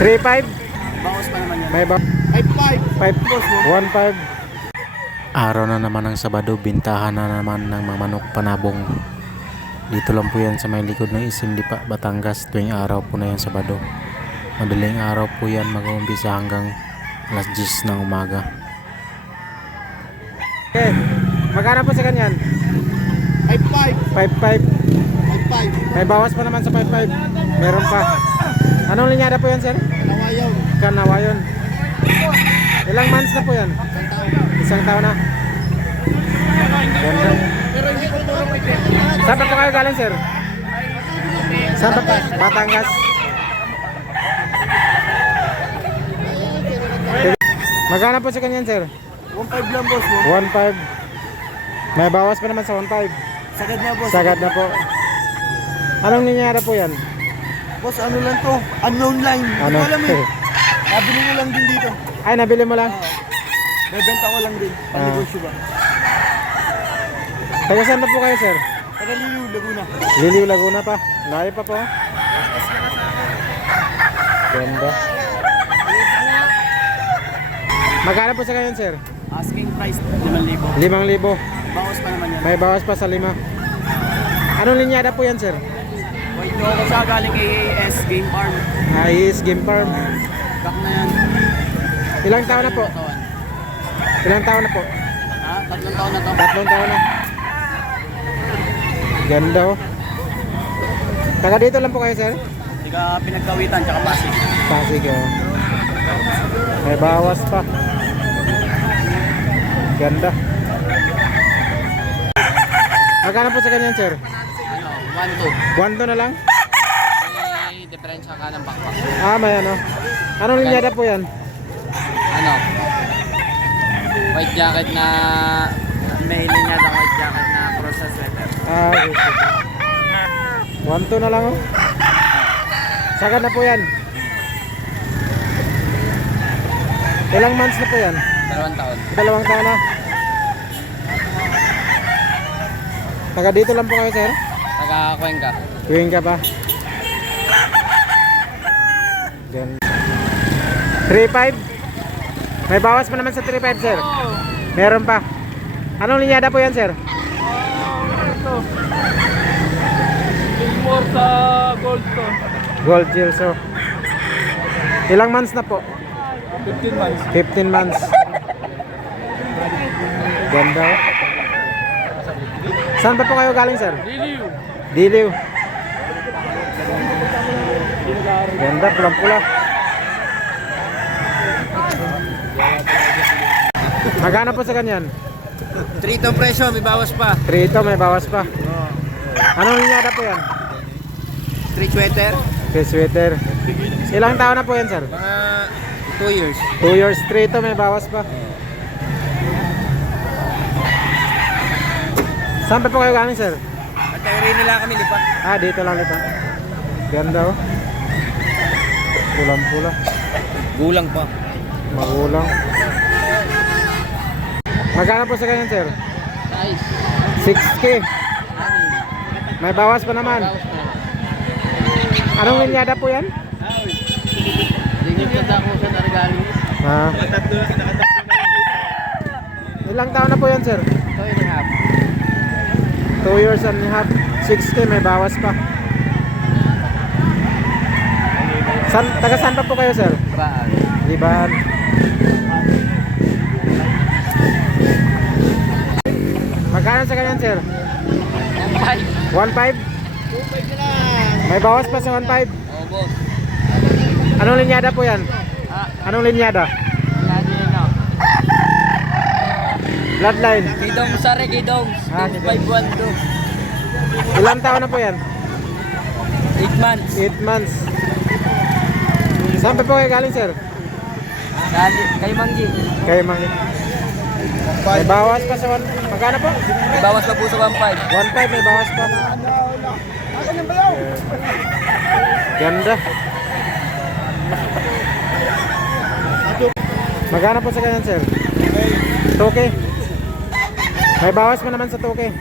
3.5? Bawas pa naman yan. May ba? 5.5. 1.5. Araw na naman ng Sabado, bintahan na naman ng mga manok panabong. Dito lang po yan sa may likod ng Isinlipa, Batangas. Tuwing araw po na yan Sabado. Madaling araw po yan, mag-uumpisa hanggang alas 10 ng umaga. Okay, magkano po sa ganyan? 5.5. 5.5. 5.5. May bawas pa naman sa 5.5. Meron pa. Anong linyada po yan, sir? Kanawayaw. Kanawayon. Ilang months na po yan? Isang taon na. Ganda. Saan pa po kayo galing, sir? Saan pa po? Batangas. Magkano po sa kanyan, sir? 1.5 lang, boss. 1.5. May bawas pa naman sa 1.5. Sagad na, boss. Sagad na po. Anong linyada po yan? Boss, ano lang to? Unknown line. Hindi Ano? ko alam eh. Nabili ko lang din dito. Ay, nabili mo lang? Bebenta ko lang din. Panegosyo ba? Taga saan pa po kayo, sir? Tagaliliw, Laguna. Liliw, Laguna pa. Layo pa po. Ganda. Magkano po sa ganyan, sir? Asking price, 5,000. 5,000. Bawas pa naman yan. May bawas pa sa 5. Anong linyada po yan, sir? White Loco siya, galing AAS Game Farm. Ayos, Game Farm. Back na yan. Ilang taon na po? Ilang taon na po? Ha? 3 taon na to. 3 taon na. Ganda, oh. Taga dito lang po kayo, sir? Hindi ka pinagkawitan, tsaka Pasig. Pasig, oh. May bawas pa. Ganda. Magkano po sa ganyan, sir? Ano? 1.2 1-2. na lang? May diferensya ka ng backpack. Ah, may ano. Anong linyada po yan? Ano? White jacket na... May linyadang white jacket na cross sa sweater. Ah, okay. 1.2 na lang, oh. Sagad na po yan. Ilang months na po yan? 2 taon. 2 taon na. Taga dito lang po kayo, sir? Taga-Cuenca. Tuwing ka pa. Gan. 3.5. May bawas pa naman sa 3.5, sir. Meron pa. Anong linyada po yan, sir? Ito. More sa gold to. Gold Gilso. Ilang months na po? 15 months. 15 months. Ganda, oh. Saan pa po kayo galing, sir? Liliw. Diliw. Ganda, pulang-pula. Magkano po sa ganyan? 3 itong presyo, may bawas pa. 3 ito, may bawas pa. Anong linyada po yan? Street sweater. Okay, sweater. Ilang taon na po yan, sir? Mga 2 years. 2 years, 3 ito, may bawas pa. Saan pa po kayo galing, sir? At rin nila kami lipat. Ah, dito lang dito. Ganda, oh. Pulang-pula. Gulang pa. Magulang. Magkano po sa ganyan, sir? Nice. 6K. May bawas pa naman. Anong linyada po yan? Dingin ka sa ako sa Nargali. Ah. Ilang taon na po yan, sir? 2 years and a half. 6K, may bawas pa. Taga saan pa po kayo, sir? Baan. Liban. Magkano sa ganyan, sir? 1.5? 2.5 na. May bawas pa sa 1.5. Oo, boss. Anong linyada po yan? Anong linyada? Lagi na. Bloodline. Kidong sare, kidong. Ah, 512. Ilang taon na po yan? 8 months. 8 months. Saan pa po kayo galing, sir? Kay Manggi. Kayo, Mang. May bawas pa sa 1. Magkano po? May bawas pa po sa 1.5. 1.5, may bawas pa. Ganda. Magkano po sa ganyan, sir? 2K. May bawas pa naman sa 2K.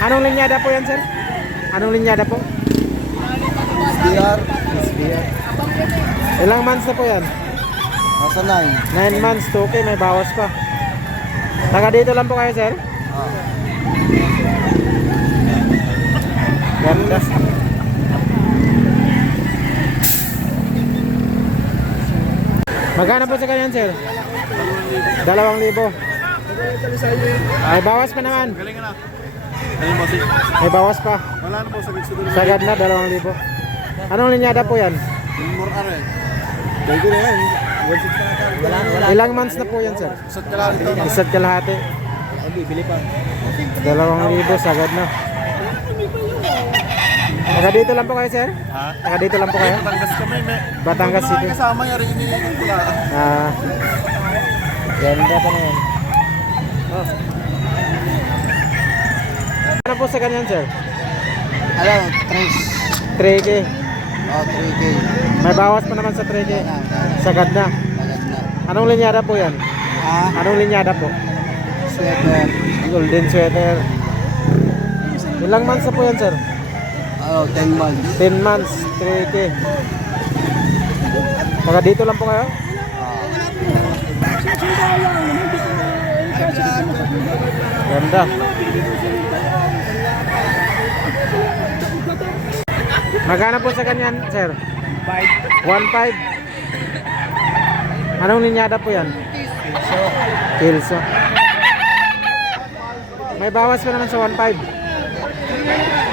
Anong linyada po yan, sir? Anong linyada po? SDR. SBR. Ilang months na po yan? Nasa 9. 9 months, 2K, may bawas pa. Taga dito lang po kayo, sir? Ganda. Magkano po sa kanyan, sir? 2,000. May bawas pa naman. Galingan na. Ayun mo si. May bawas pa. Wala na po sa gusto doon. Sagad na, 2,000. Anong linyada po yan? More are. Dahil ko na yan. Ilang months na po yan, sir? Isat ka lang ito. Isa't kalahati. Bili pa. 2,000, sagad na. Taga dito lang po kayo, sir? Ha? Taga dito lang po kayo? Batangas kami. Batangas City. Kasama yari ini pula. Ganda pa na yan. Ano po sa ganyan, sir? Hello, 3K. 3K. May bawas pa naman sa 3K. Sagad na. Anong linyada po yan? Anong linyada po? Sweater. Golden sweater. Ilang months na po yan, sir? 10 months. 10 months, 3K. Taga dito lang po kayo? Ganda. Magkano po sa kanyan, sir? 1.5. Anong linyada po yan? Kilso. May bawas pa naman sa 1.5.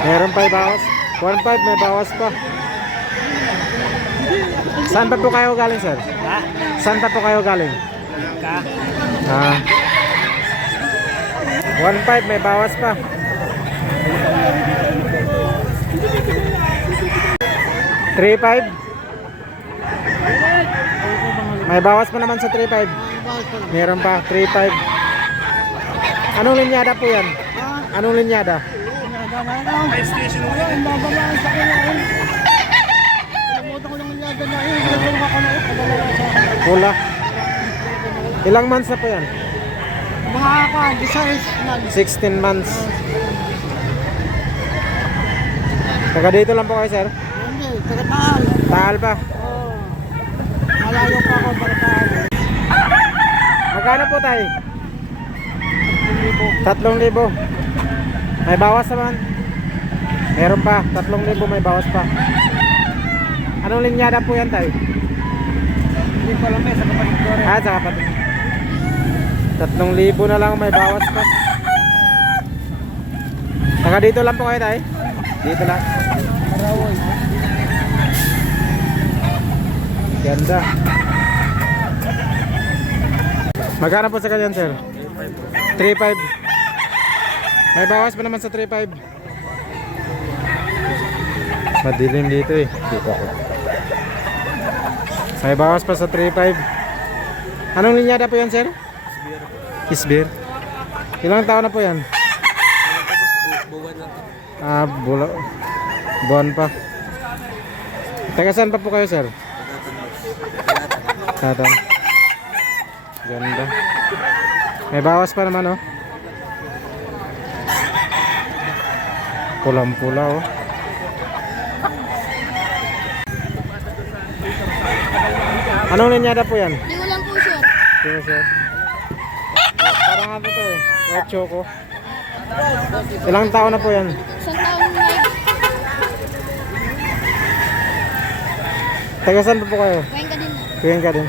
Meron pa yung bawas. 1.5 may bawas pa. Saan pa po kayo galing, sir? Saan pa po kayo galing? 1.5 may bawas pa. 3.5. May bawas pa naman sa 3.5. Meron pa 3.5. Anong linyada po yan? Anong linyada? Pula. Ilang months na po yan? Mga 16 months. Taga dito lang po kayo, sir? taga-taal. Taal pa. Malayo pa ako para taal. Magkano po tayo? 3,000. May bawas naman. Meron pa. 3,000 may bawas pa. Anong linyada po yan tayo? Hindi ko alam sa kapatid ko rin. Sa kapatid. 3,000 na lang may bawas pa. Taga dito lang po kayo tayo? Dito lang. Marawoy. Ganda. Magkano po sa kanyan, sir? 3.5. May bawas pa naman sa 3.5. Madilim dito eh. Dito ako. May bawas pa sa 3.5. Anong linyada po yan, sir? Kisbir. Ilang taon na po yan? Buwan pa. Taga saan pa po kayo, sir? Tatan. Ganda. May bawas pa naman, oh. Pulang-pula, oh. Anong linyada po yan? Hindi ko lang po, sir. Sige, sir. Parang ano to eh. White choco. Ilang taon na po yan? Isang taon na Taga saan pa po kayo? kain ka din. Kuyan ka din.